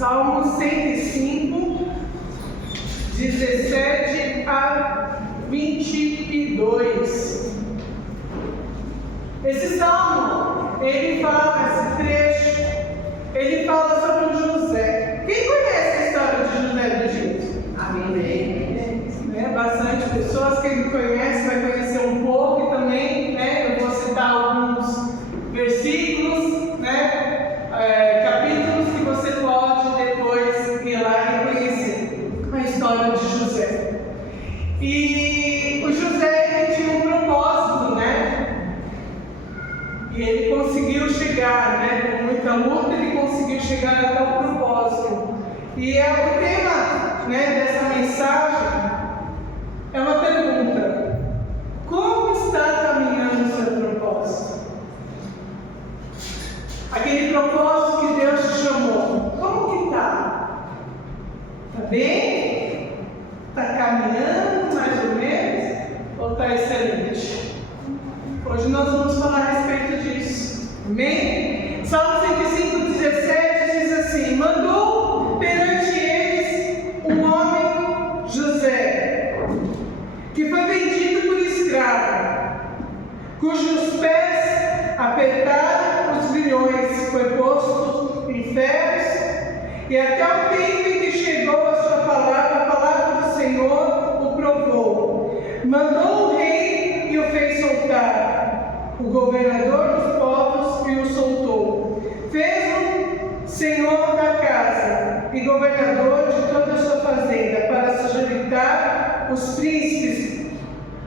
Salmo 105, 17 a 22. Esse salmo, ele fala, esse trecho, ele fala sobre o José. Quem conhece a história de José do Egito? Amém. Bastante pessoas, quem não conhece vai conhecer um pouco também, né? Eu vou citar alguns versículos, né? Capítulos que você pode depois ir lá e conhecer a história de José. E o José, ele tinha um propósito, né? E ele conseguiu chegar, né? Com muita luta, ele conseguiu chegar até o propósito. E o tema, né, dessa mensagem é uma pergunta: como está caminhando o seu propósito? Aquele propósito que Deus te chamou, como que está? Está bem? Está caminhando mais ou menos? Ou está excelente? Hoje nós vamos falar a respeito disso. Amém? Salmo 105, 17 diz assim: mandou perante eles um homem, José, que foi vendido por escravo, cujos pés apertaram os grilhões, foi posto em ferros, e até o tempo em que chegou a sua palavra, a palavra do Senhor o provou. Mandou o rei e o fez soltar, o governador dos povos e o soltou. Fez-o senhor da casa e governador de toda a sua fazenda, para sujeitar os príncipes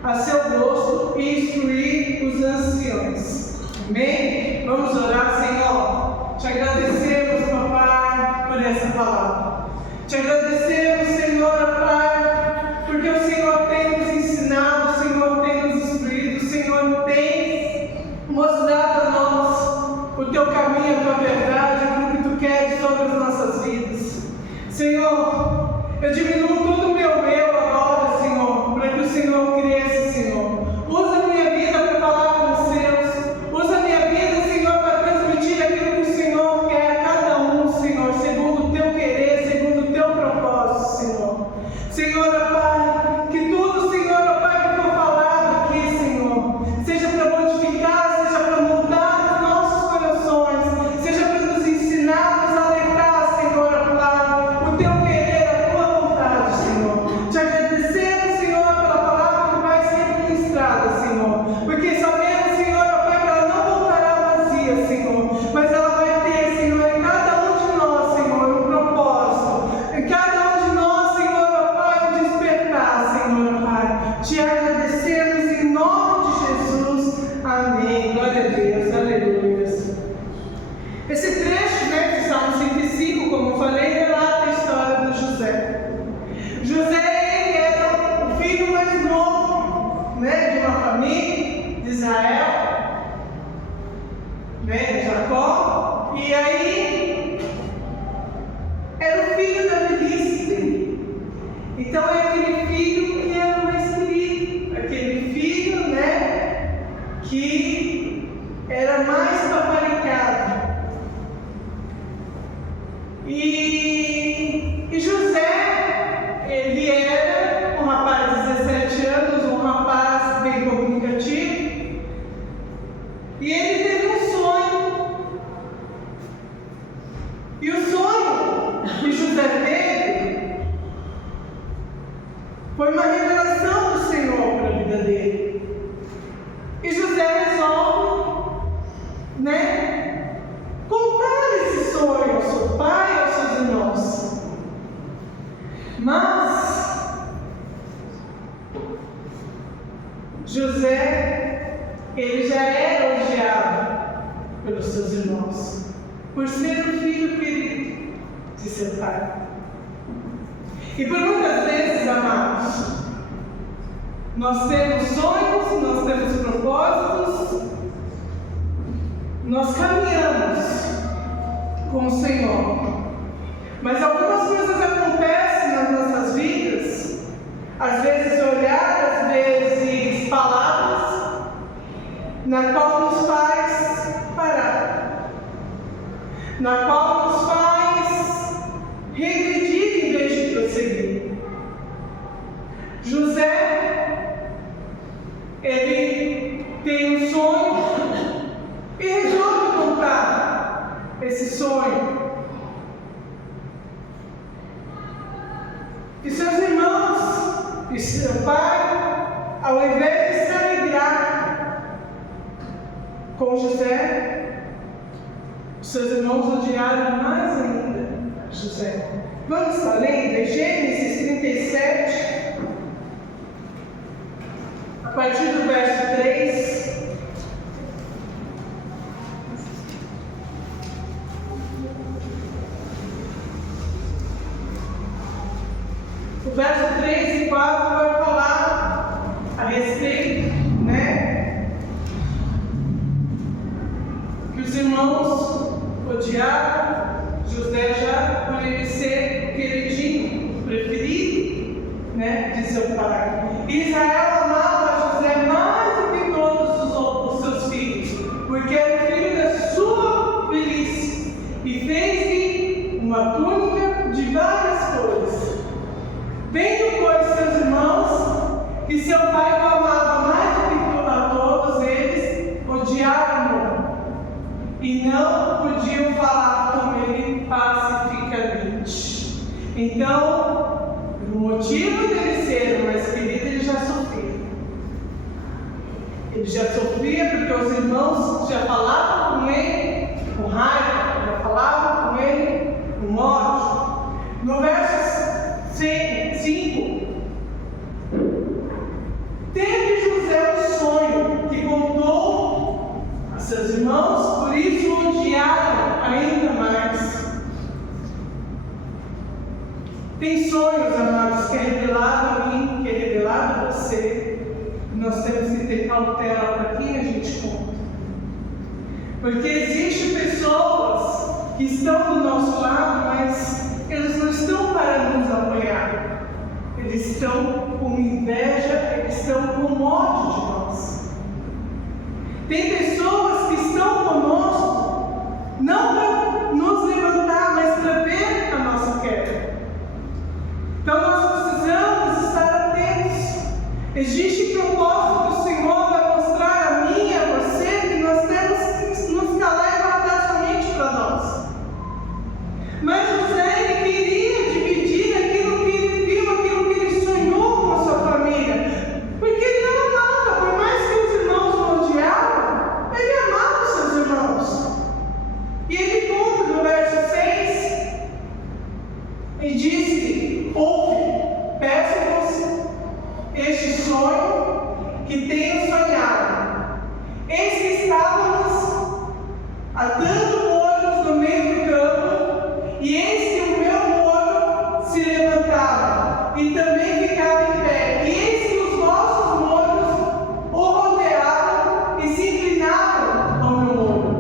a seu gosto e instruir os anciãos. Amém? Vamos orar. Senhor, te agradecemos, papai, por essa palavra. Te agradecemos, Senhor, Pai, porque o Senhor tem nos ensinado, o Senhor tem nos instruído, o Senhor tem mostrado a nós o teu caminho, a tua verdade, aquilo que tu queres sobre as nossas vidas. Senhor, eu diminuo todo o meu agora, Senhor, para que o Senhor cresça, Senhor. Usa a minha vida para falar com os seus. Usa a minha vida, Senhor, para transmitir aquilo que o Senhor quer a cada um, Senhor, segundo o teu querer, segundo o teu propósito, Senhor. Senhor, Pai, que tudo, Senhor, Pai, que for falado aqui, Senhor, seja para modificar, seja para mudar os nossos corações, seja para nos ensinar, nos alertar, Senhor, Pai, o teu querer, a tua vontade, Senhor. Te agradecemos, Senhor, pela palavra que vai ser ministrada, Senhor, porque sabemos, Senhor, Pai, que ela não voltará vazia, Senhor, mas ela vai ter, Senhor, em cada um de nós, Senhor, um propósito, em cada um de nós, Senhor, Pai, um despertar, Senhor, Pai. Te agradecemos em nome de Jesus. Amém. Glória a Deus. Aleluia. Esse trecho, né, de Salmo 105, como eu falei, relata a história do José. José, ele era o filho mais novo, né, de uma família de Israel, né, de Jacó. E aí, era o filho da velhice dele. Então, é aquele filho que era o mais querido, aquele filho, né, que era mais paparicado. E José, ele era um rapaz de 17 anos, um rapaz bem comunicativo, e ele teve um sonho. E o sonho que José teve foi uma revelação do Senhor para a vida dele. E José resolve, né, contar esse sonho ao seu pai e aos seus irmãos. Mas José, ele já era odiado pelos seus irmãos, por ser o filho querido de seu pai. E por muitas vezes, amados, nós temos sonhos, nós temos propósitos, nós caminhamos com o Senhor, mas algumas coisas acontecem nas nossas vidas, às vezes olhar, às vezes palavras, na qual nos faz parar, na qual nos faz E seus irmãos e seu pai, ao invés de se alegrar com José, seus irmãos odiaram mais ainda José. Vamos estar lendo Gênesis 37, a partir do verso 3. O verso 3 e 4 vai falar a respeito, que os irmãos odiaram José já por ele ser o queridinho, o preferido, de seu pai. Israel amava José mais do que todos os seus filhos, porque era o filho da sua velhice, e fez-lhe uma túnica de várias cores. Vendo, pois, seus irmãos, que seu pai o amava mais do que a todos eles, odiaram-no, e não podiam falar com ele pacificamente. Então, o motivo dele ser o mais querido, ele já sofria. Ele já sofria porque os irmãos já falavam com ele com raiva, já falavam com ele com ódio. No verso 5, teve José um sonho que contou a seus irmãos, por isso o odiaram ainda mais. Tem sonhos, amados, que é revelado a mim, que é revelado a você. Nós temos que ter cautela para quem a gente conta. Porque existem pessoas que estão do nosso lado, mas eles não estão para nos apoiar. Eles estão com inveja, eles estão com ódio de nós. Tem pessoas que estão conosco, não para nos levantar, mas para ver a nossa queda. Então nós precisamos estar atentos. Existe propósito que o Senhor vai mostrar a mim e a você, que nós temos que nos calar e guardar somente para nós. Mas José, ele queria dividir aquilo que ele viu, aquilo que ele sonhou com a sua família. Porque ele não amava, por mais que os irmãos o odiavam, ele amava os seus irmãos. E ele conta no verso 6, e disse: ouve, peço-vos este sonho que tenho sonhado. Eis que estávamos atando molhos no meio do campo, e eis que o meu molho se levantava, e também ficava em pé, e eis que os vossos molhos o rodeavam e se inclinavam ao meu molho.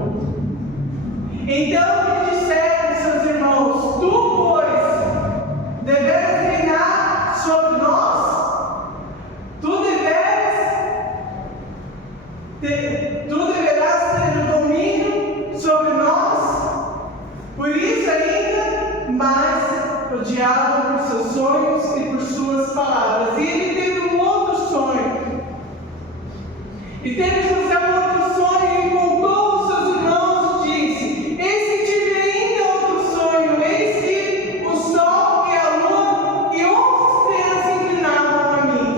Então me disseram seus irmãos: tu, pois, deveras reinar sobre nós? Tu deverás ter o domínio sobre nós? Por isso ainda mais odiado por seus sonhos e por suas palavras. E ele teve um outro sonho. E teve José um outro sonho e contou aos seus irmãos e disse: eis que tive ainda outro sonho, eis que o sol e a lua e 11 estrelas se inclinavam a mim.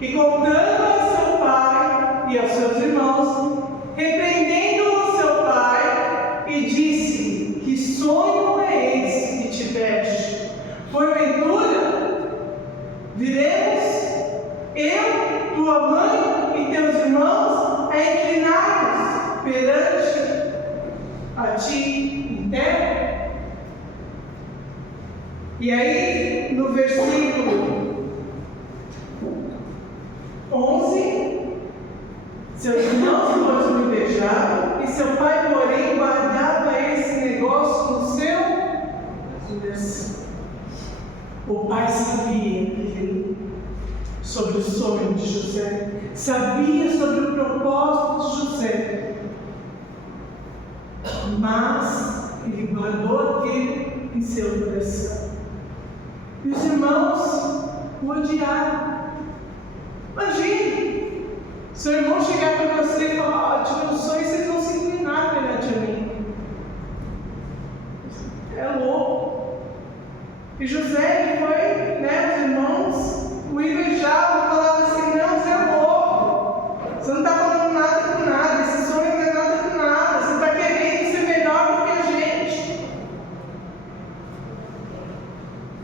E contando a seu pai e aos seus irmãos, repreendendo o seu pai, e disse: que sonho é esse que tiveste? Porventura viremos eu, tua mãe e teus irmãos a inclinar-nos perante a ti em terra? E aí, no versículo 11, seus irmãos todos me beijavam, e seu pai, porém, guardava esse negócio no seu coração. O pai sabia sobre o sonho de José, sabia sobre o propósito de José, mas ele guardou aquilo em seu coração. E os irmãos o odiaram. Imagine, seu irmão chegar para você e falar: tive um sonho e vocês vão se inclinar perante a mim. É louco. E José, ele foi, os irmãos o invejavam, falavam assim: não, você é louco, você não está falando nada com nada, esse sonho não é nada com nada, você está querendo ser melhor do que a gente.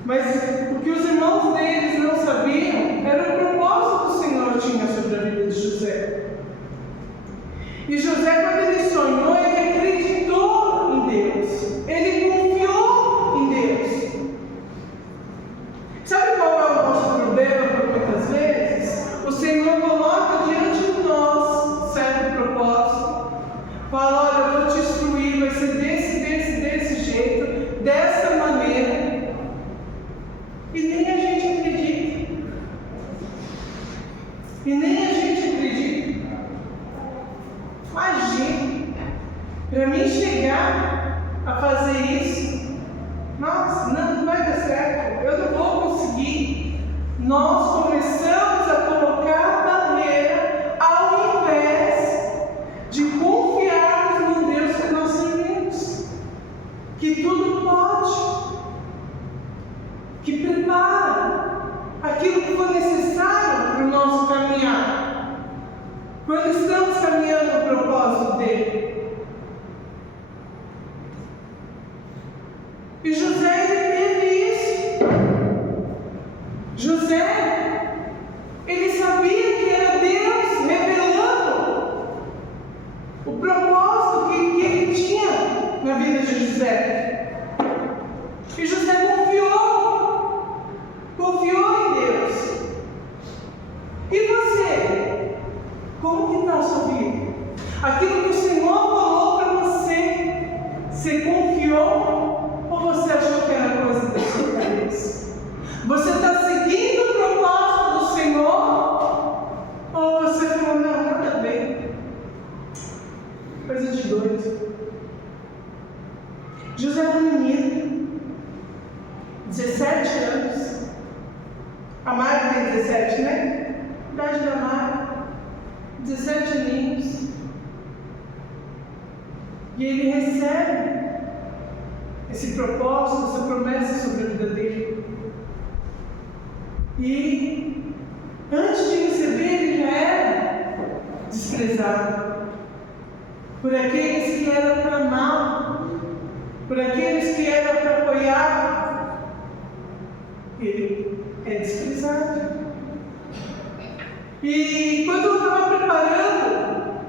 Mas o que os irmãos deles não sabiam era o propósito que o Senhor tinha sobre a vida de José. E José, quando ele sonhou, ele acreditou em Deus, ele confiou em Deus. Sabe qual é o nosso problema por muitas vezes? O Senhor coloca diante de nós certo propósito, fala: olha, eu vou te instruir, vai ser desse jeito, dessa maneira, e nem a gente acredita. E nem a gente acredita. Imagina, para mim chegar a fazer isso, nossa, não vai dar certo, eu não vou conseguir. Nós começamos a colocar barreira ao invés de confiarmos no Deus que nós servimos, que tudo pode, que prepara aquilo que for necessário para o nosso caminhar, quando estamos caminhando no propósito dele. E José, ele teve isso. José, ele sabia que era Deus revelando o propósito que ele tinha na vida de José. E José confiou em Deus. E você? Como que está a sua vida? Aquilo que o Senhor falou para você confiou? Ou você achou que era coisa da sua cabeça? Você está seguindo o propósito do Senhor? Ou você falou: não, nada a ver, coisa de doido? José era um menino, 17 anos. A Mari tem 17, né? Idade da Mari, 17 aninhos. E ele recebe esse propósito, essa promessa sobre a vida dele. E antes de receber, ele já era desprezado por aqueles que eram para amar, por aqueles que eram para apoiar. Ele é desprezado. E quando eu estava preparando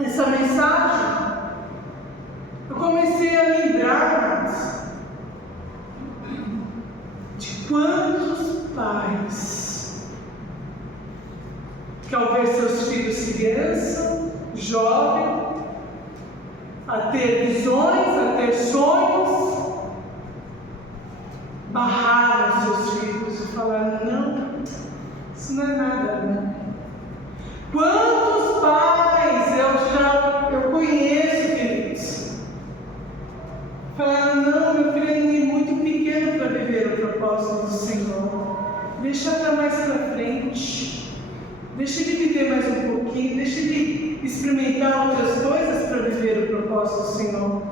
essa mensagem, eu comecei a lembrar de quantos pais que, ao ver seus filhos criança, jovem, a ter visões, a ter sonhos, barraram seus filhos e falaram: não, isso não é nada, não. Quantos pais eu conheço, queridos, falaram: não, meu filho ainda é muito pequeno para viver o propósito do Senhor, deixa para mais para frente, deixa ele viver mais um pouquinho, deixa ele experimentar outras coisas para viver o propósito do Senhor.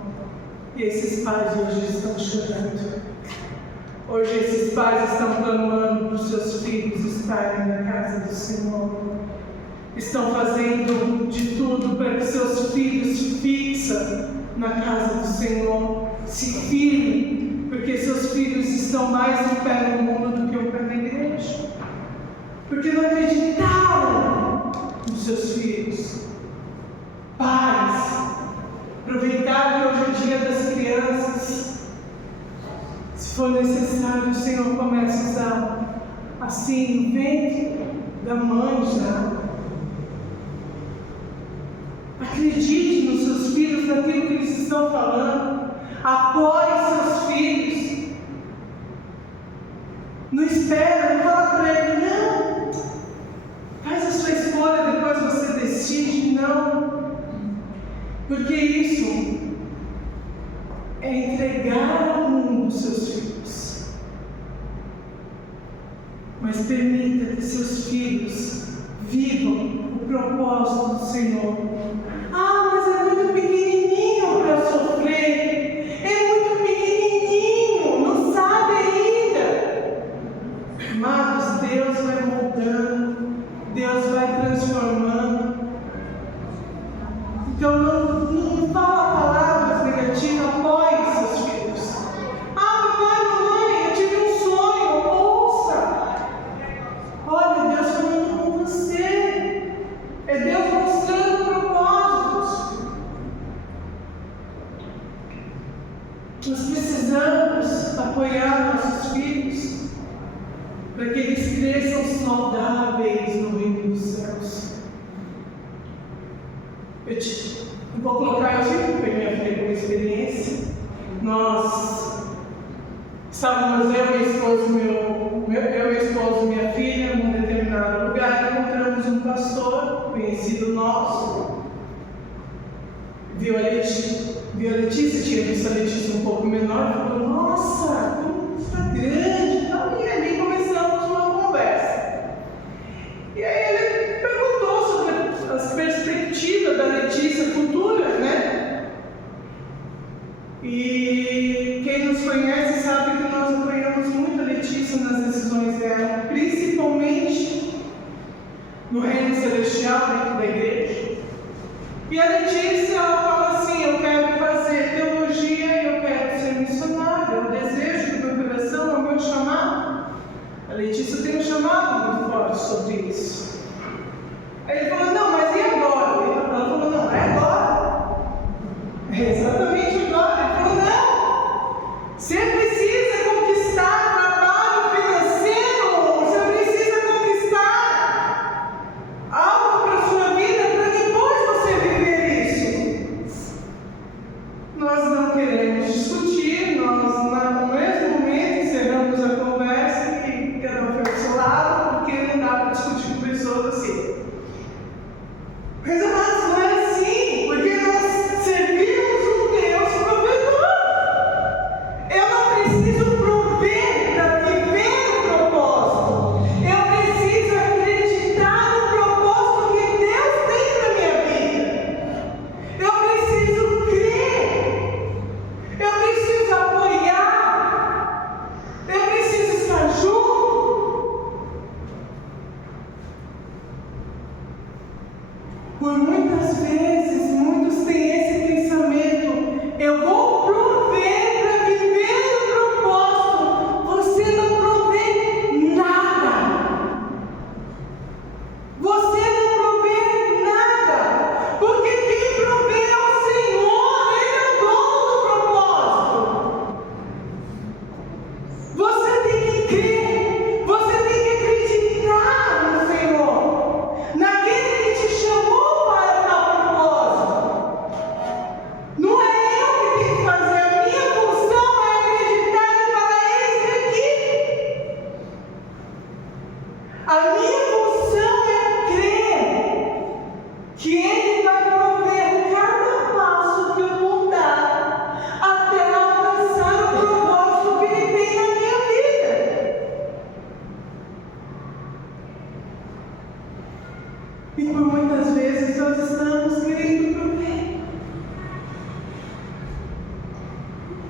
E esses pais hoje estão chorando. Hoje esses pais estão clamando para os seus filhos estarem na casa do Senhor. Estão fazendo de tudo para que seus filhos se fixem na casa do Senhor, se firmem, porque seus filhos estão mais em pé no mundo do que o pé na igreja, porque não acreditaram nos seus filhos. Pais, aproveitar que hoje é o dia das crianças. Se for necessário, o Senhor começa a usar assim no ventre da mãe já. Acredite nos seus filhos, naquilo que eles estão falando. Apoie seus filhos. Não espera, não fala para ele: não, faz a sua escolha, depois você decide. Não, porque isso é entregar ao mundo os seus filhos. Mas permita que seus filhos vivam o propósito do Senhor. Ah, mas é muito pequenininho para sofrer, é muito pequenininho, não sabe ainda. para que eles cresçam saudáveis no reino dos céus. Eu vou colocar, eu sempre com minha filha como experiência. Nós estávamos, eu, meu esposo e minha filha, num determinado lugar, encontramos um pastor conhecido nosso. Viu a Letícia, tinha visto a Letícia um pouco menor, e falou: nossa, como está grande, e ali começamos uma conversa. E aí ele perguntou sobre as perspectivas da Letícia futuras, né? E quem nos conhece sabe que nós apoiamos muito a Letícia nas decisões dela, principalmente no reino celestial, dentro da igreja. E a Letícia, ela fala assim: eu quero fazer teologia, eu quero ser missionária, o desejo do meu coração é o meu chamado. A Letícia tem um chamado muito forte sobre isso. Aí ele falou: não, mas e agora? Ela falou: não, é agora. É exatamente agora. Ele falou: não, você precisa conquistar trabalho financeiro, você precisa conquistar algo para a sua vida para depois você viver isso. Nós não queremos discutir, nós no mesmo momento encerramos a conversa e cada um foi para o seu lado, porque não dá para discutir com pessoas assim. Mas, amados, não é assim, porque nós servimos um Deus provedor. Eu não preciso prover para viver o propósito. Eu preciso acreditar no propósito que Deus tem para a minha vida. Eu preciso crer. Eu preciso apoiar. Eu preciso estar junto. Por muitas vezes, muitos têm esse pensamento: eu vou prover para viver o propósito. Você não provê nada. Você não provê nada. Porque quem provê é o Senhor, Ele é o dono do propósito. Você tem que crer, você tem que acreditar no Senhor, naquele que te chamou para tal propósito. Não é eu que tenho que fazer, a minha função é acreditar e falar: eis aqui. A minha função é crer que Ele vai prover cada passo que eu vou dar até alcançar o propósito que Ele tem na minha vida. E por muitas vezes nós estamos querendo prover.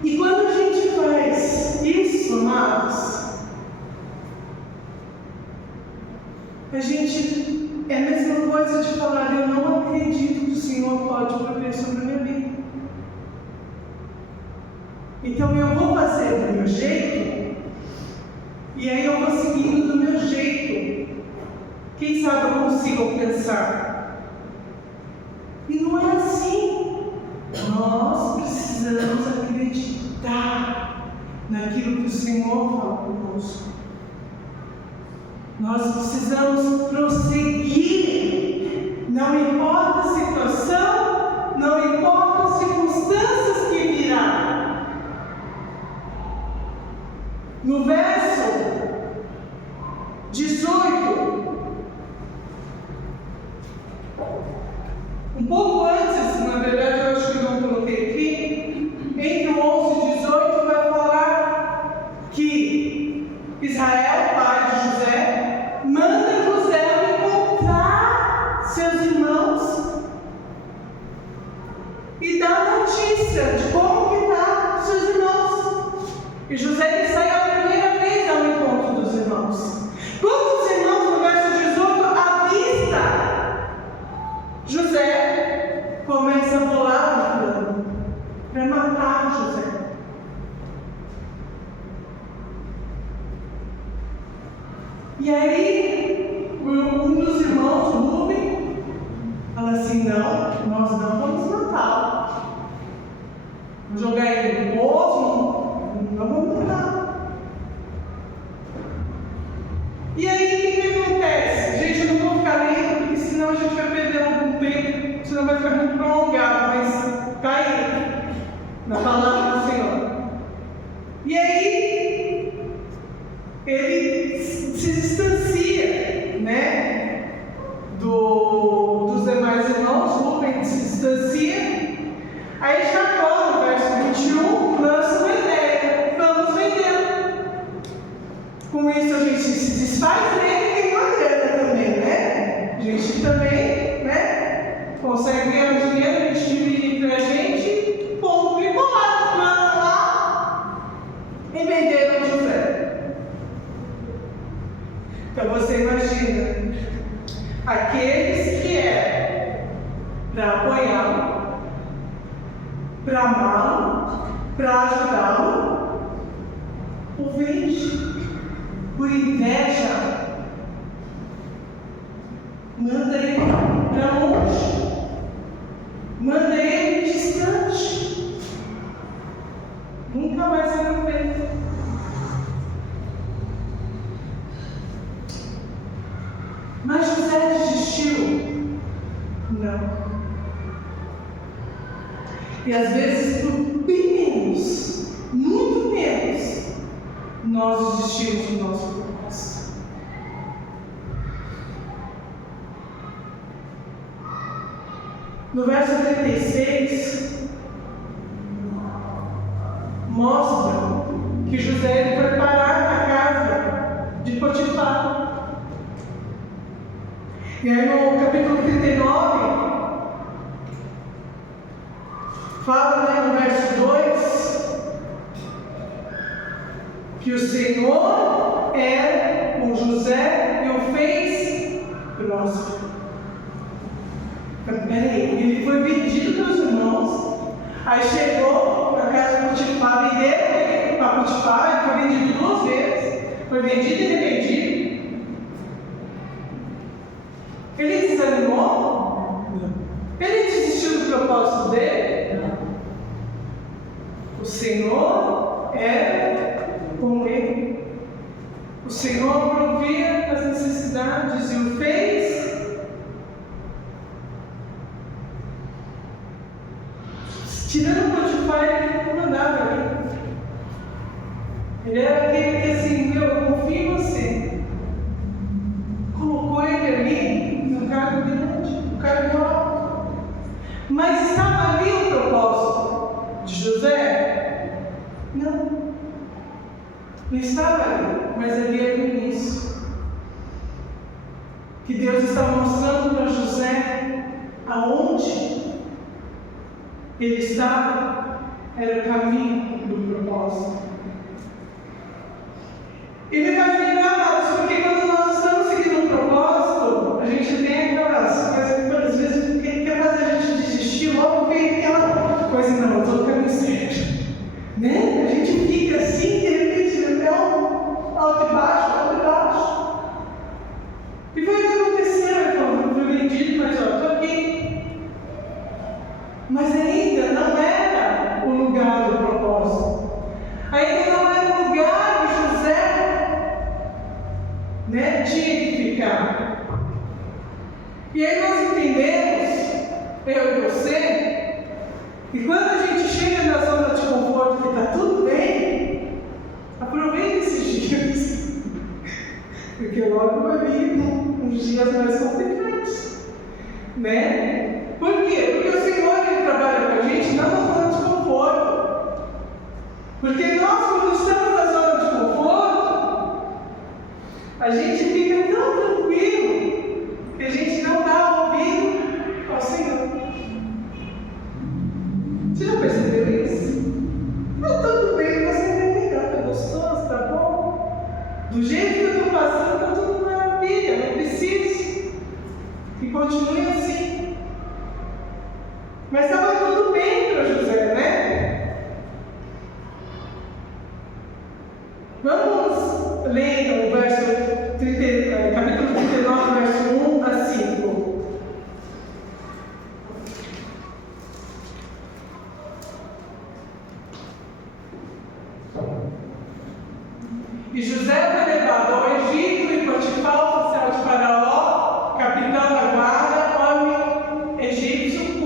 E quando a gente faz isso, amados, a gente é a mesma coisa de falar: eu não acredito que o Senhor pode prover sobre a minha vida. Então eu vou fazer do meu jeito, e aí eu vou seguindo do meu jeito. Quem sabe eu consigo alcançar. E não é assim. Nós precisamos acreditar naquilo que o Senhor fala conosco. Nós precisamos prosseguir. Não importa a situação, não importa as circunstâncias que virão. No verso 18, um pouco antes, na verdade eu acho que não coloquei aqui, entre o 11 e 18 vai falar que Israel, pai de José, manda José encontrar seus irmãos e dar notícia de como que estão seus irmãos. E José ele sai a primeira vez ao encontro dos irmãos. Quando os irmãos, no verso 18, avista José, começa a bolar um plano para matar José. E aí, um dos irmãos, Rubem, fala assim: não, nós não vamos matá-lo. Vamos jogar ele no poço, não vamos matar. não vai ficar muito prolongado, mas está aí, na palavra do Senhor. E aí, ele se distancia, né, dos demais irmãos. Rubem se distancia. Aí Jacó, no verso 21, lança uma ideia: vamos vender. Com isso a gente se desfaz dele e tem uma grana também, né? A gente também, né, consegue ganhar dinheiro, a gente divide entre a gente, ponto, e bolaram lá e venderam José. Então você imagina, aqueles que eram para apoiá-lo, para amá-lo, para ajudá-lo, o vende por inveja, manda ele para longe, manda ele distante, nunca mais vai ver. Mas José desistiu? Não. E às vezes, por bem menos, muito menos, nós desistimos do nosso propósito. No verso 36, mostra que José foi parar na casa de Potifar. E aí no capítulo 39, fala, né, no verso 2, que o Senhor era com José e o fez próspero. Peraí, ele foi vendido pelos irmãos, aí chegou para a casa de Potifar, venderam ele para Potifar, ele foi vendido 2 vezes, foi vendido e revendido. Ele desanimou? Ele desistiu do propósito dele? Não. O Senhor era com ele. O Senhor provia as necessidades e o fez. Tirando o Potifar, ele não mandava ali. Ele era aquele que assim, eu confio em você. Colocou ele ali no cargo grande, no cargo alto. Mas estava ali o propósito de José? Não. Não estava ali, mas ali era o início. Que Deus estava mostrando para José aonde ele estava, era o caminho do propósito. Ele faz lembrar, amados, porque quando nós estamos seguindo um propósito, a gente tem aquelas coisas que às vezes quer fazer a gente desistir, logo vem aquela coisa, não, eu estou no caminho certo. Né? A gente fica assim, de repente, alto e baixo, alto e baixo. E foi o que aconteceu, ele falou, fui vendido, mas ó, estou aqui. Mas ainda não era o lugar do propósito. Ainda não era o lugar que José, né, tinha que ficar. E aí nós entendemos, eu e você, que quando a gente chega na zona de conforto que está tudo bem, aproveita esses dias. Porque logo vai vir uns dias mais complicados. Né? Por quê? Porque o Senhor ele trabalha com a gente não na zona de conforto. Porque nós, quando estamos na zona de conforto, a gente fica tão tranquilo que a gente não dá ouvido ao Senhor. Você já percebeu isso? Não, tudo bem, você vai pegar, tá gostoso, tá bom? Do jeito que eu estou passando, tá tudo maravilha, não preciso. E continue assim. Mas estava tudo bem para José, né? Vamos ler o verso capítulo 39, verso 1 a 5. E José foi levado ao Egito e Potifar, oficial de Faraó, capitão da guarda, homem egípcio,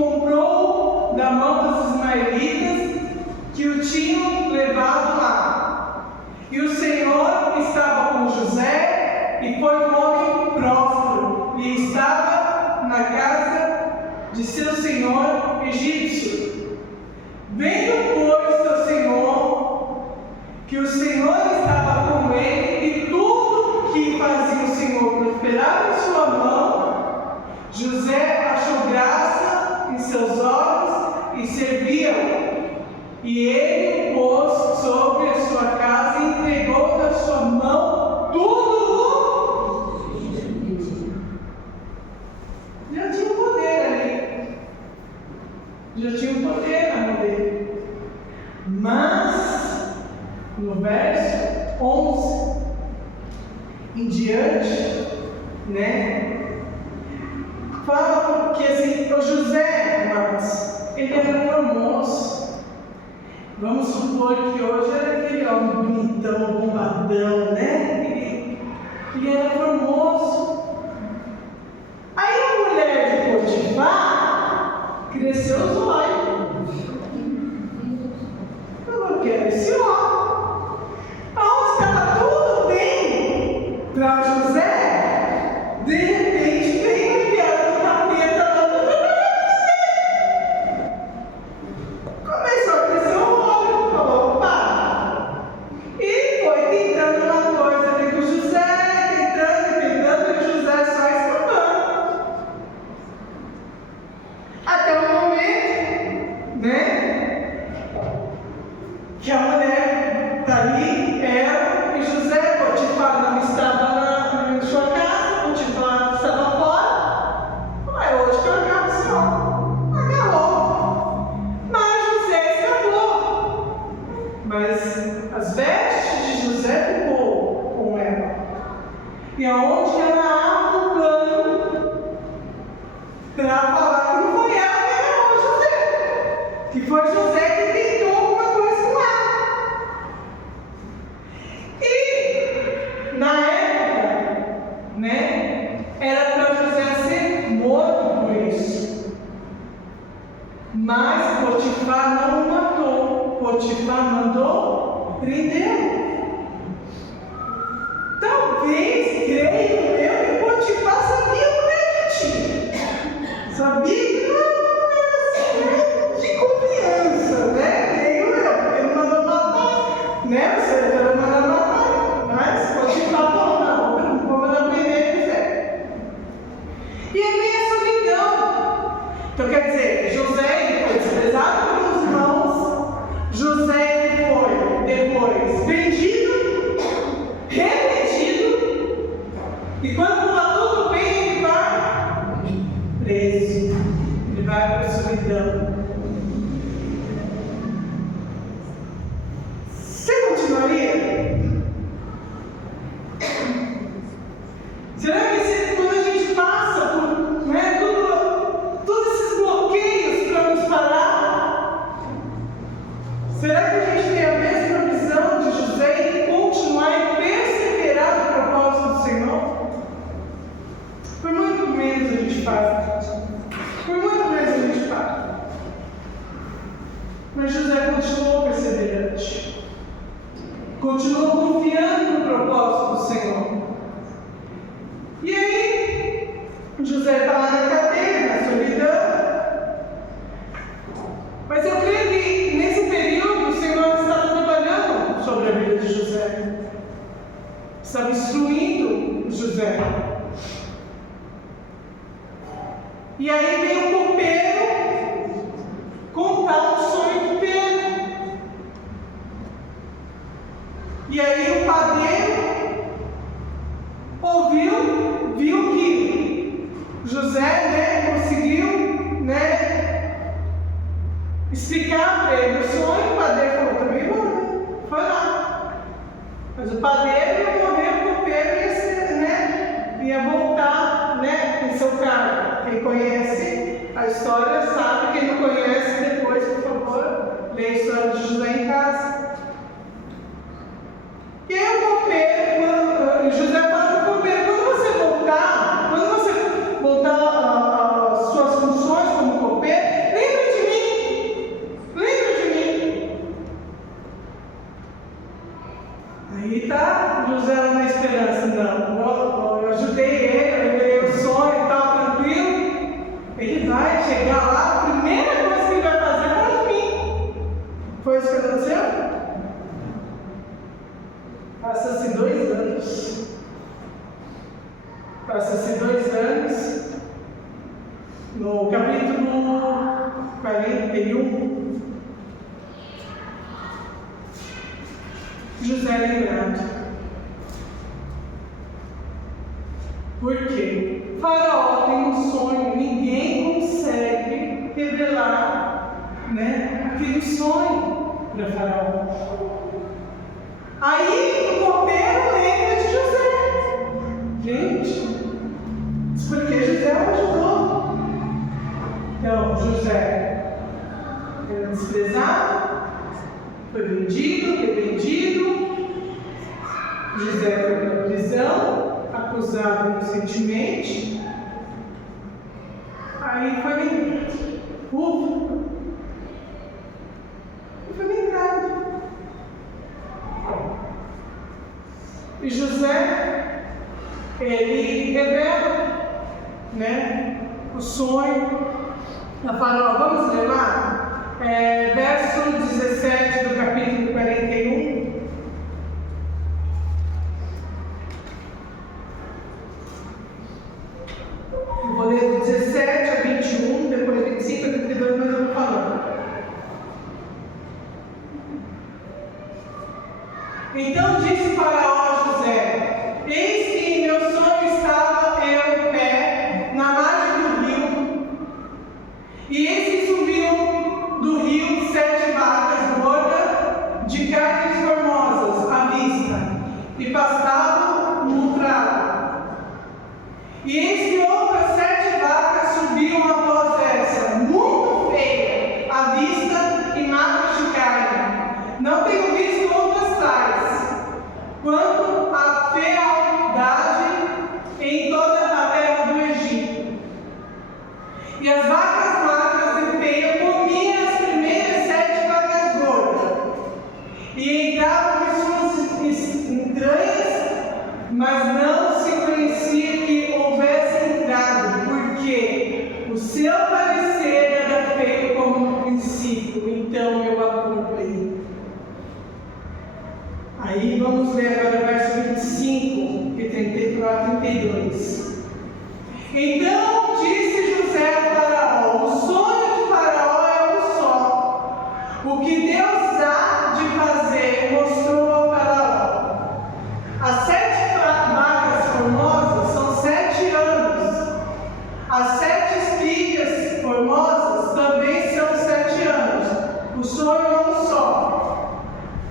e foi um homem próspero, e estava na casa de seu senhor egípcio. Vendo, pois, seu senhor, que o Senhor estava com ele, e tudo que fazia o Senhor prosperava em sua mão, José achou graça em seus olhos e servia-o. E ele o pôs sobre a sua casa e entregou na sua mão tudo. Já tinha um poder ali. Já tinha um poder na mão dele. Mas, no verso 11 em diante, fala que assim, o José, mas ele era famoso. Vamos supor que hoje era aquele homem bonitão, bombadão, Ele era famoso. Aí a mulher de Potifar cresceu os olhos. Eu quero esse homem. Aonde estava tudo bem para José, de repente veio a piada do capeta lá do começou a crescer o olho, falou, opa! E foi tentando uma coisa ali com José, tentando, e José só escapando. Até o momento, que a mulher está ali, ela e José, Potifar não estava na sua casa, Potifar estava fora. É hoje que eu agarro esse homem. Agarrou. Mas José escapou. Mas as vestes de José ficou com ela. E aonde ela abre o plano para falar que não foi ela que agarrou José, que foi José que tentou alguma coisa com ela. E na época, era para José ser morto por isso. Mas Potifar não o matou. Potifar mandou prendê-lo. Talvez, creio eu, que Potifar sabia como é que tinha. Sabia que não era uma mulher assim, de confiança, creio eu, porque ele mandou matar, Você não mandou matar, mas Potifar falou, não vou mandar prender José. E aí vem a solidão. Então quer dizer, José ele foi desprezado pelos irmãos, José ele foi depois vendido, revendido, e quando está tudo bem, ele vai preso, ele vai para a solidão. Você continuaria? Será que quando a gente passa por todos esses bloqueios para nos parar, será que a gente tem a mesma visão de José e continuar e perseverar no propósito do Senhor? Por muito menos a gente faz. Por muito menos a gente faz. Mas José continuou perseverante. Continuou confiando no propósito do Senhor. E aí, José está lá na cadeia, na solidão. Mas eu creio que nesse período o Senhor estava trabalhando sobre a vida de José. Estava instruindo José. E aí veio o copeiro contar um sonho que teve. E aí o padeiro ouviu, viu que José, conseguiu, explicar para ele o sonho. O padeiro falou, também vou, foi lá. Mas o padeiro ia morrer, o copeiro ia voltar, em seu cargo. Quem conhece a história sabe, quem não conhece, depois, por favor, leia a história de José em casa. E aí o copeiro, José fala para o copeiro, quando você voltar às suas funções como copeiro, lembra de mim. Aí E tá José lá na esperança, não, eu ajudei ele, eu revelei o sonho e tal, tranquilo. Ele vai chegar lá, a primeira coisa que ele vai fazer é falar de mim. Foi isso que aconteceu? Passa-se 2 anos. Passa-se 2 anos. No capítulo 41, José é lembrado. Por quê? Faraó tem um sonho, ninguém consegue revelar, aquele sonho para Faraó. Aí o copeiro lembra de José. Gente, isso porque José o ajudou. Então, José era desprezado, foi vendido, revendido. José foi para a prisão, acusado inocentemente. Aí foi lembrado. Foi lembrado. E José, ele revela, o sonho a Faraó. Vamos ler lá? Verso 17 do capítulo 41. Eu vou ler do 17 a 21, depois 25 a 32, mas eu vou falando. Então disse Faraó a José: eis que em meu sonho estava eu em pé na margem do rio, e eis que subiam do rio 7 vacas gordas de carnes formosas à vista, e pastavam no prado. E eis que outras 7 vacas subiam após essa, muito feia à vista e magras de carne. Não tenho visto outras tais, quanto à fealdade em toda a terra do Egito. E as vacas magras e feias comiam as primeiras 7 vacas gordas, e entravam em suas entranhas, mas não se conhecia que houvesse entrado, porque o seu parecer era feio como no princípio. Então eu a comprei. Aí vamos ler agora o verso 25, e 34 a 32. Então disse José a Faraó: o sonho de Faraó é um só. O que Deus há de fazer mostrou a Faraó. As 7 vacas formosas são 7 anos. As 7 espigas formosas também são 7 anos. O sonho é um só.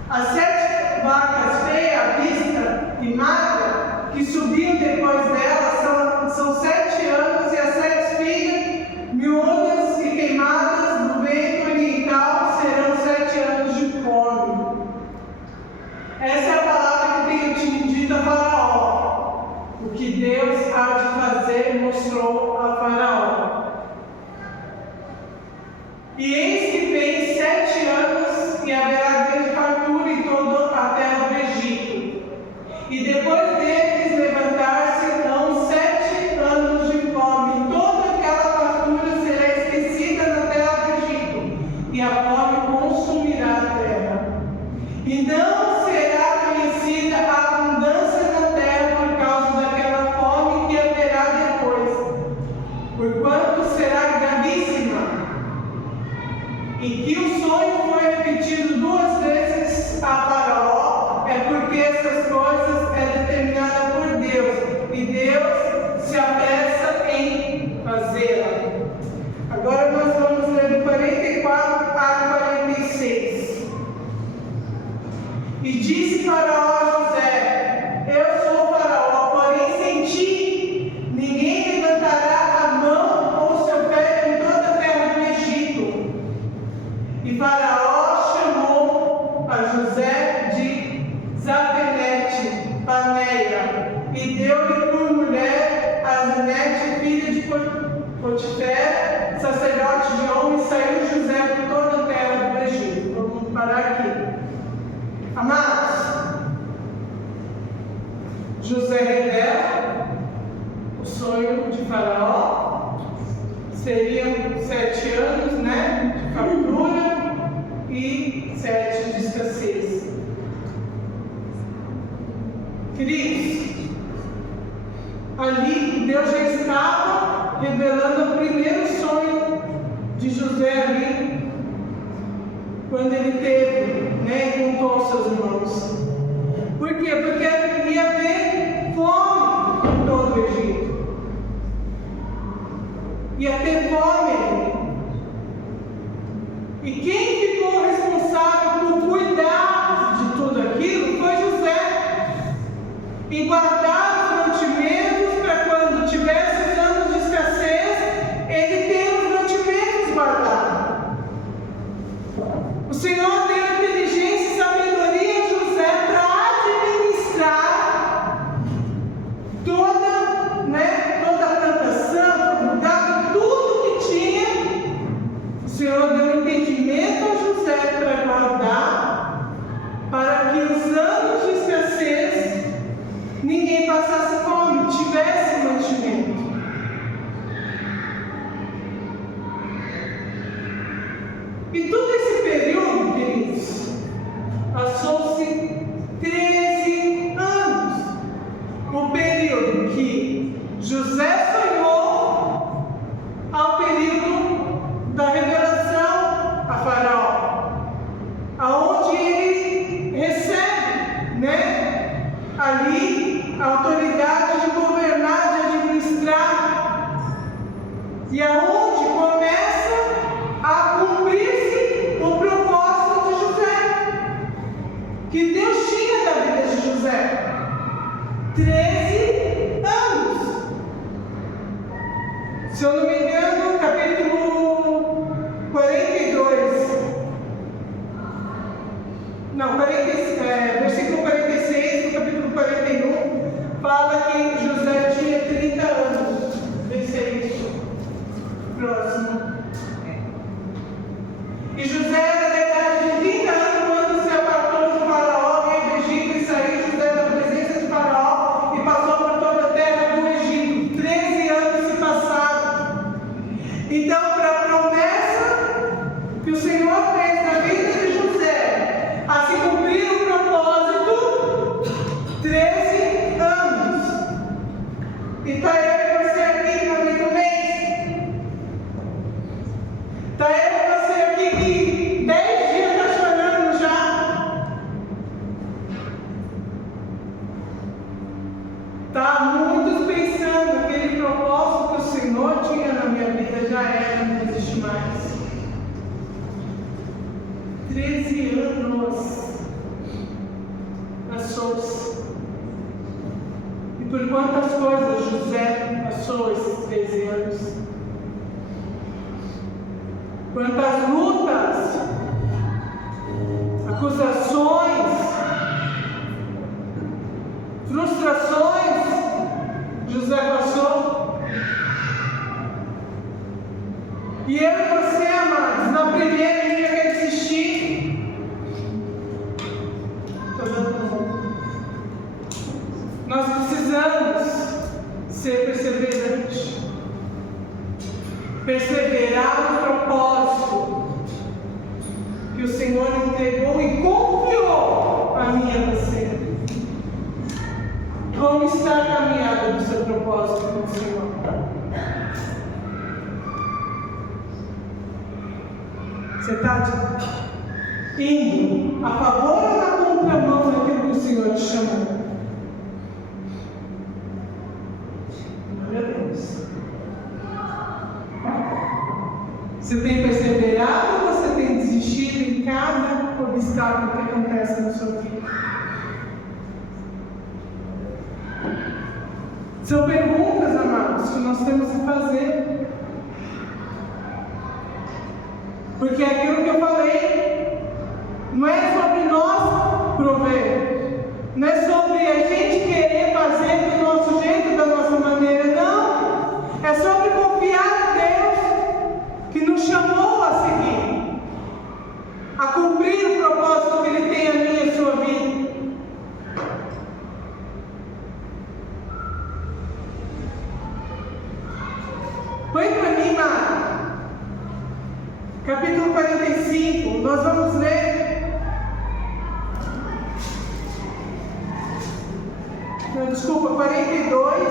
As 7 vacas feias à vista e magras que subiam depois delas são 7 anos, e as 7 espigas miúdas e queimadas do vento oriental serão 7 anos de fome. Essa é a palavra que tenho te dito a Faraó. O que Deus há de fazer mostrou a Faraó. E eis que vem 7 anos e haverá grande fartura em toda a terra do Egito. E depois deles levantar-se-ão 7 anos de fome. Toda aquela fartura será esquecida na terra do Egito, e a fome consumirá a terra. E não será conhecida a abundância na terra por causa daquela fome que haverá depois, porquanto será gravíssima. E que o sonho foi repetido 2 vezes a Faraó, é porque essas coisas é determinada por Deus, e Deus se apressa em fazê-la. Agora nós vamos ler do 44 a 46. E disse Faraó a José: eu sou Faraó, porém sem ti ninguém levantará a mão ou seu pé em toda a terra do Egito. E Faraó chamou a José de Zapenete Paneia, e deu-lhe por mulher a Zenete, filha de Potifera, sacerdote de On, e saiu José por toda a terra do Egito. Vamos parar aqui. Amados, José revela o sonho de Faraó. Seriam 7 anos, né, de fartura e 7 de escassez. Queridos, ali Deus já estava revelando o primeiro sonho de José ali, quando ele teve, né, e contou aos seus irmãos. Por quê? Porque ia haver fome em todo o Egito. Ia ter fome ali. E quem ficou responsável por cuidar de tudo aquilo foi José. E guardar os mantimentos para quando tivesse os anos de escassez, ele ter os mantimentos guardados. O Senhor deu inteligência e sabedoria a José para administrar toda a plantação, todo o gado, tudo que tinha. O Senhor deu entendimento a José para guardar, para que os anos de escassez ninguém passasse fome, tivesse mantimento. E todo esse período, queridos, passou-se 13 anos. O período que José sonhou ao período da revelação a Faraó, aonde ele recebe, né, ali a autoridade de governar, de administrar, e aonde começa a cumprir-se o propósito de José, que Deus tinha da vida de José. 13 anos. Se eu não me engano, capítulo 42. Não, versículo 46 do capítulo 41 fala que José tinha 30 anos. Esse é isso. Próximo. E José era da idade de 30 anos quando se apartou de Faraó, rei do Egito, e saiu José da presença de Faraó e passou por toda a terra do Egito. 13 anos se passaram. Então, para a promessa que o Senhor fez na vida de José, a se cumprir o propósito, 13 anos. E está eu e você aqui no meio do mês. Está eu e você aqui que 10 dias está chorando já. Está muitos pensando que aquele propósito que o Senhor tinha na minha vida já era, não existe mais. 13 anos passou-se. E por quantas coisas José passou esses 13 anos? Quantas lutas, acusações, frustrações José passou. E eu e você, amados, na primeira a gente quer desistir. Nós precisamos ser perseverantes. Perseverar no propósito que o Senhor entregou e confiou a mim e a você. Como está a caminhada do seu propósito com o Senhor? Você está indo a favor ou na contramão daquilo que o Senhor te chamou? Glória a Deus. Você tem perseverado ou você tem desistido em cada obstáculo que acontece na sua vida? São perguntas, amados, que nós temos que fazer. Porque é aquilo que eu falei, não é sobre nós prover, não é sobre a gente querer fazer do nosso jeito, da nossa maneira, não. É sobre confiar em Deus, que nos chamou a seguir, a cumprir o propósito que Ele tem a minha e a sua vida. queimado. Capítulo 45, nós vamos ler. Não, desculpa, 42,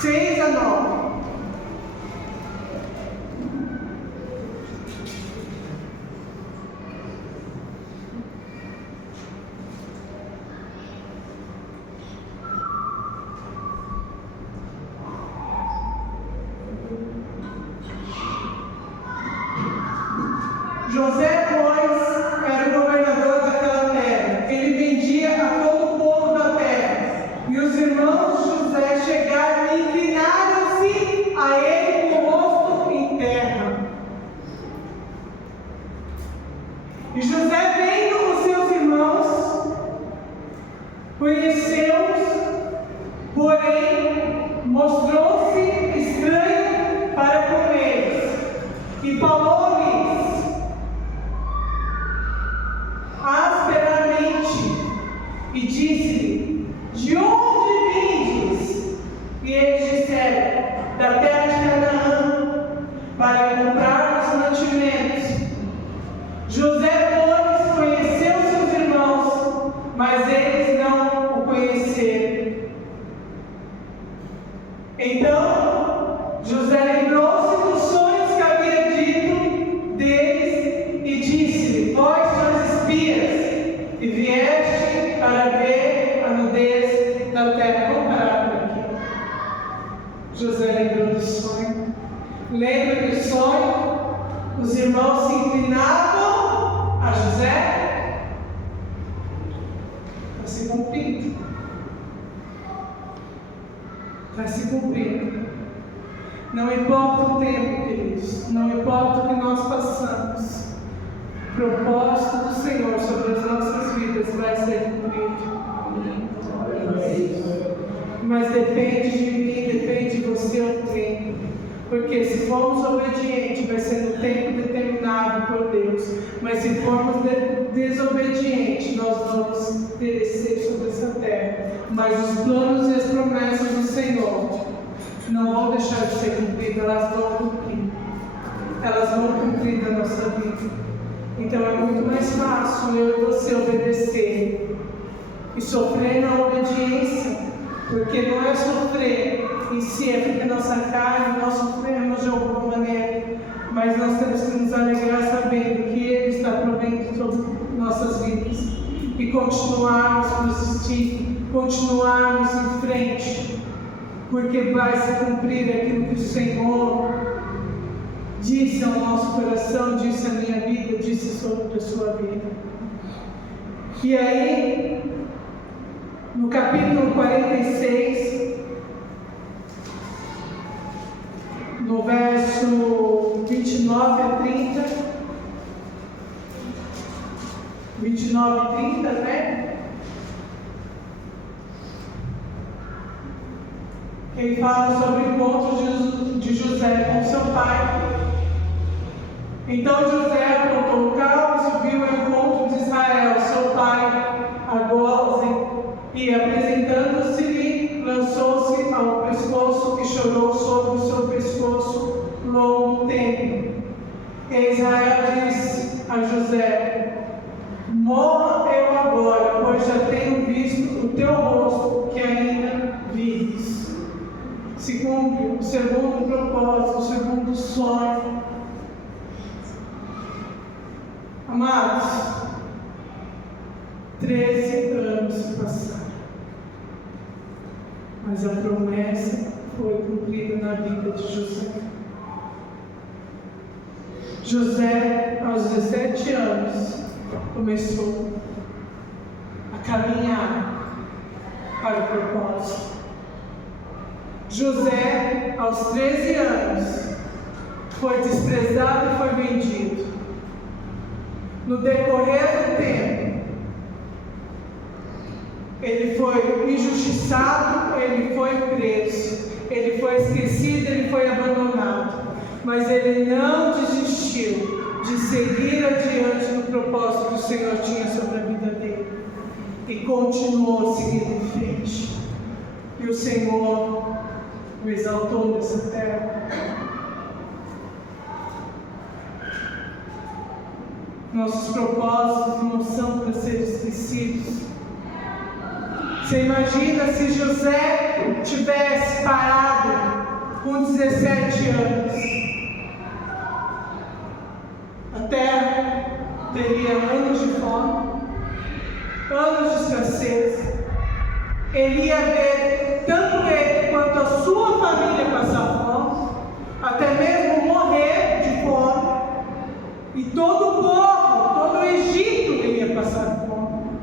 6 a 9. José, pois, era o governador daquela terra. Ele vendia a todo o povo da terra. E os irmãos de José chegaram e inclinaram-se a ele com o rosto em terra. E José, vendo os seus irmãos, conheceu-os, porém mostrou-se estranho para com eles. E falou-lhes asperamente e disse-lhe: de onde vindes? E eles disseram: da terra de Canaã, para comprar os mantimentos. José, pois, conheceu seus irmãos, mas eles não o conheceram. Então José lembrou-se dos sonhos que havia dito deles e disse-lhe: vós sois espias e vieste para ver a nudez da terra. Vamos parar por aqui. José lembrou do sonho. Lembra do sonho? Os irmãos se inclinavam a José. Está se cumprindo. Está se cumprindo. Não importa o tempo, queridos, não importa o que nós passamos, o propósito do Senhor sobre as nossas vidas vai ser cumprido. Mas depende de mim, depende de você o tempo. Porque se formos obedientes, vai ser no tempo determinado por Deus. Mas se formos desobedientes, nós vamos perecer sobre essa terra. Mas os planos e as promessas do Senhor não vão deixar de ser cumpridas, elas vão cumprir. Elas vão cumprir na nossa vida. Então é muito mais fácil eu e você obedecer e sofrer na obediência, porque não é sofrer em si, é porque nossa carne, nós sofremos de alguma maneira, mas nós temos que nos alegrar sabendo que Ele está provendo sobre nossas vidas e continuarmos a persistir, continuarmos em frente, porque vai se cumprir aquilo que o Senhor disse ao nosso coração, disse à minha vida, disse sobre a sua vida. E aí, no capítulo 46, no verso 29 a 30, 29 e 30, né? Ele fala sobre o encontro de José com seu pai. Então José apontou o carro e subiu ao encontro de Israel, seu pai, a Gósen, e apresentando-se-lhe, lançou-se ao pescoço e chorou sobre o seu pescoço longo tempo. E Israel disse a José: morra eu agora, pois já tenho visto o teu rosto que ainda vives. Se cumpre o segundo propósito, o segundo sonho. Amados, 13 anos se passaram, mas a promessa foi cumprida na vida de José. José, aos 17 anos, começou a caminhar para o propósito. José, aos 13 anos, foi desprezado e foi vendido. No decorrer do tempo, ele foi injustiçado, ele foi preso, ele foi esquecido, ele foi abandonado. Mas ele não desistiu de seguir adiante no propósito que o Senhor tinha sobre a vida dele. E continuou seguindo em frente. E o Senhor o exaltou nessa terra. Nossos propósitos não são para ser esquecidos. Você imagina se José tivesse parado com 17 anos? A terra teria anos de fome, anos de escassez. Ele ia ver tanto ele quanto a sua família passar fome, até mesmo morrer de fome, e todo o povo, todo o Egito iria passar fome,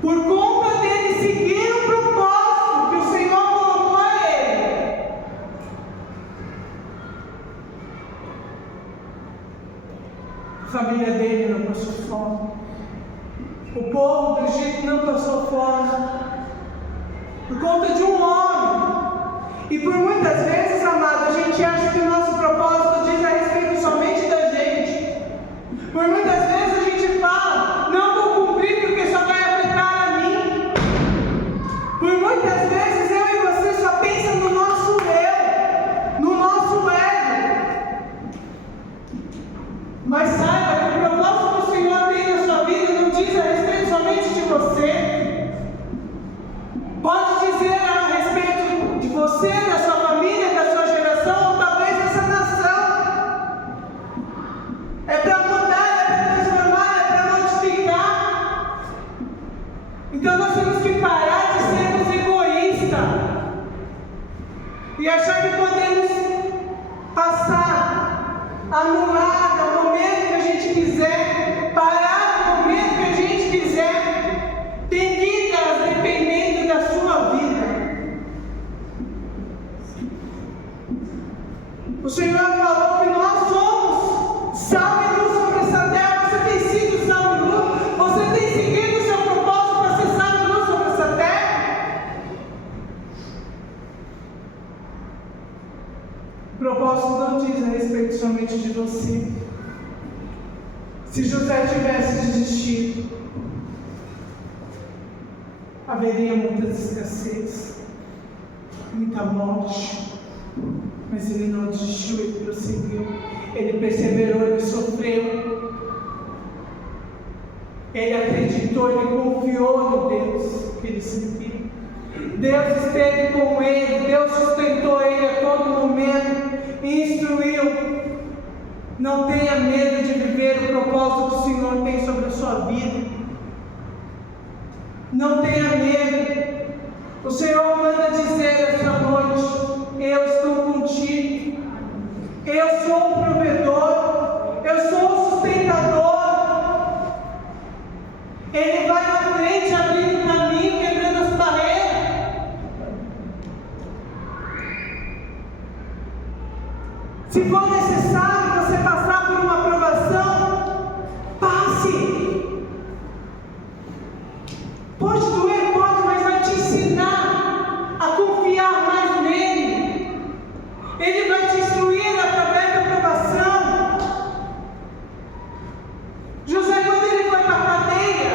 por conta dele seguir o propósito que o Senhor colocou a ele. A família dele não passou fome, o povo do Egito não passou fome, por conta de um homem. E por muitas vezes, amado, a gente acha que o nosso propósito diz a respeito somente da gente. Por muitas vezes a gente fala, não vou cumprir porque só vai afetar a mim. Por muitas vezes eu e você só pensam no nosso eu, no nosso ego. Mas saiba que o propósito que o Senhor tem na sua vida não diz a respeito somente de você. Pode dizer a respeito de você, da sua família, da sua geração, ou talvez dessa nação. É para mudar, é para transformar, é para modificar. Então nós temos que parar de sermos egoístas e achar que podemos passar, anular no momento que a gente quiser, parar no momento que a gente quiser. Tem vidas dependendo da sua vida. O Senhor falou que nós somos sal e luz sobre essa terra. Você tem sido sal e luz? Você tem seguido o seu propósito para ser sal e luz sobre essa terra? O propósito não diz a respeito somente de você. Se José tivesse desistido, haveria muitas escassez, muita morte. Mas ele não desistiu, ele prosseguiu, ele perseverou, ele sofreu, ele acreditou, ele confiou no Deus que ele serviu. Deus esteve com ele, Deus sustentou ele a todo momento e instruiu. Não tenha medo de viver o propósito que o Senhor tem sobre a sua vida. Não tenha medo. O Senhor manda dizer esta noite: eu estou contigo, eu sou o provedor, eu sou o sustentador. Ele vai na frente, abrindo o caminho, quebrando as barreiras. Se for necessário você passar por uma provação, passe. Pode doer, pode, mas vai te ensinar a confiar mais nele. Ele vai te instruir através da provação. José, quando ele foi para a cadeia,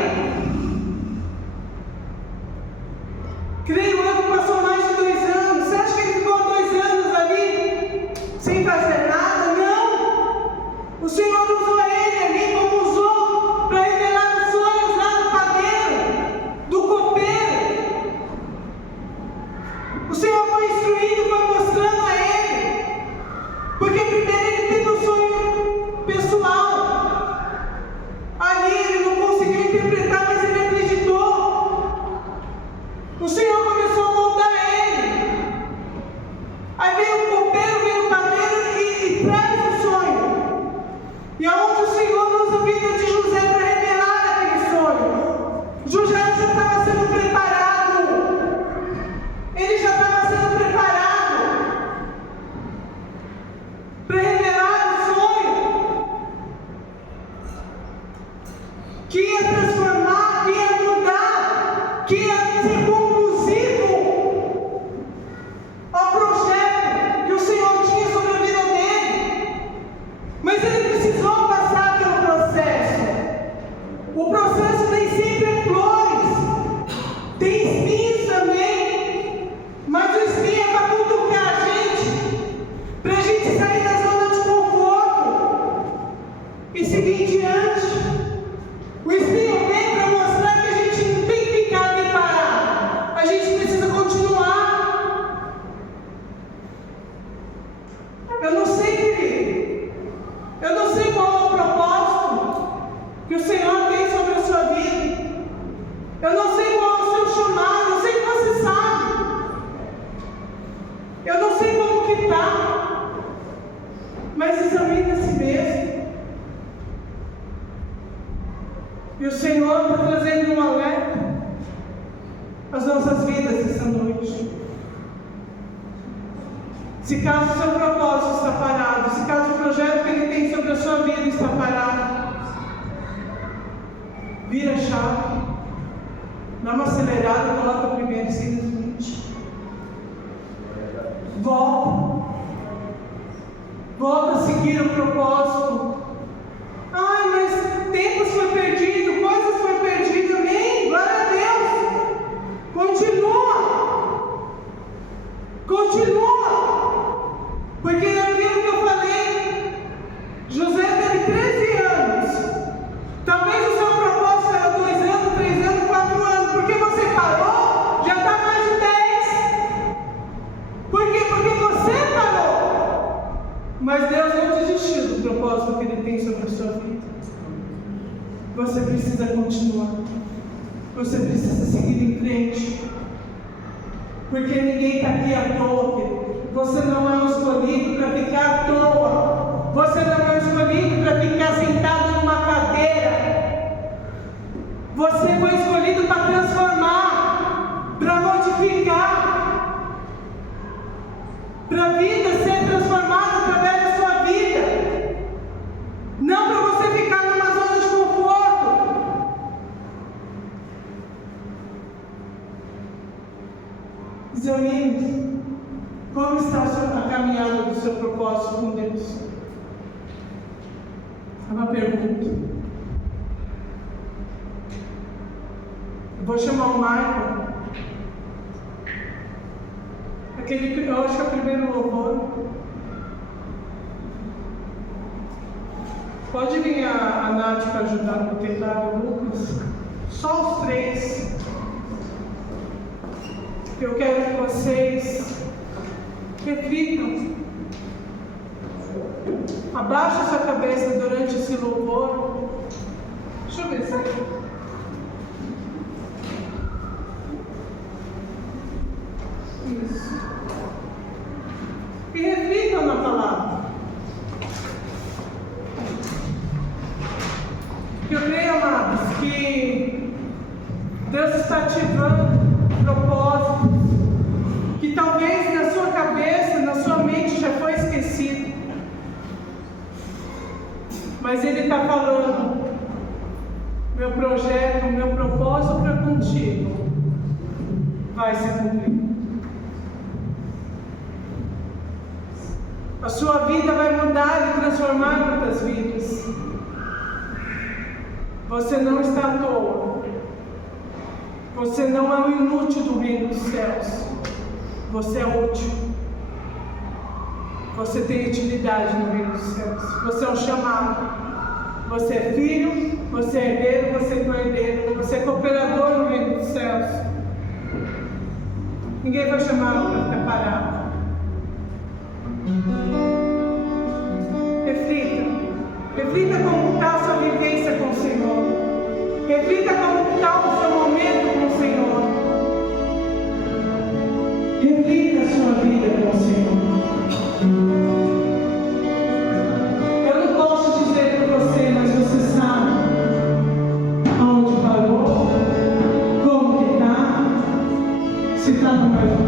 creio eu que passou mais de 2 anos. Você acha que ele ficou 2 anos ali sem fazer nada? Não. O Senhor usou ele ali como usou para revelar os sonhos lá do padeiro, do copeiro. O Senhor foi instruindo, foi mostrando a ele, porque primeiro ele teve um sonho pessoal. Ali ele não conseguiu interpretar, mas ele acreditou. O Senhor começou a moldar ele. Aí veio o copeiro, veio o padeiro e traz o sonho. E aonde o Senhor usa a vida de José para revelar aquele sonho. José já estava sendo preparado. Ele já estava sendo preparado para revelar o sonho que ia transformar, que ia mudar, que ia ser conclusivo ao projeto que o Senhor Senhor está trazendo um alerta às nossas vidas essa noite. Se caso o seu propósito está parado, se caso o projeto que Ele tem sobre a sua vida está parado, vira a chave, dá uma acelerada, coloca primeiro e siga em frente. Volta a seguir o propósito. Ai, mas tempo foi perdido, coisas foi perdido. Amém? Glória a Deus. Continua. Porque é aquilo que eu falei. José teve 13 anos. Talvez o seu propósito era 2 anos, 3 anos, 4 anos. Porque você parou, já está mais de 10. Por quê? Porque você parou. Mas Deus não desistiu do propósito que Ele tem sobre a sua vida. Você precisa continuar. Você precisa seguir em frente. Porque ninguém está aqui à toa, querido. Você não é um escolhido para ficar à toa. Você não é um escolhido para ficar sentado numa cadeira. Você foi escolhido para transformar, para modificar, para a vida ser transformada através da sua vida. Não para você ficar numa zona de conforto. Examine como está a caminhada do seu propósito com Deus. É uma pergunta. Eu vou chamar o Michael. Eu acho que é o primeiro louvor. Pode vir a Nath para ajudar no teclado, Lucas. Só os 3. Eu quero que vocês reflitam. Abaixe a sua cabeça durante esse louvor. Deixa eu ver se isso. E reflitam na palavra. Eu creio, amados, que Deus está ativando propósitos que talvez na sua cabeça, na sua mente já foi esquecido. Mas Ele está falando: meu projeto, meu propósito para contigo vai se cumprir. A sua vida vai mudar e transformar muitas vidas. Você não está à toa. Você não é o inútil do reino dos céus. Você é útil. Você tem utilidade no reino dos céus. Você é um chamado. Você é filho, você é herdeiro, você é co-herdeiro, você é cooperador no reino dos céus. Ninguém foi chamado para ficar parado. Reflita como está a sua vivência com o Senhor. Reflita como está o seu momento com o Senhor. Reflita a sua vida com o Senhor. Eu não posso dizer para você, mas você sabe aonde parou, como que está, se está no mais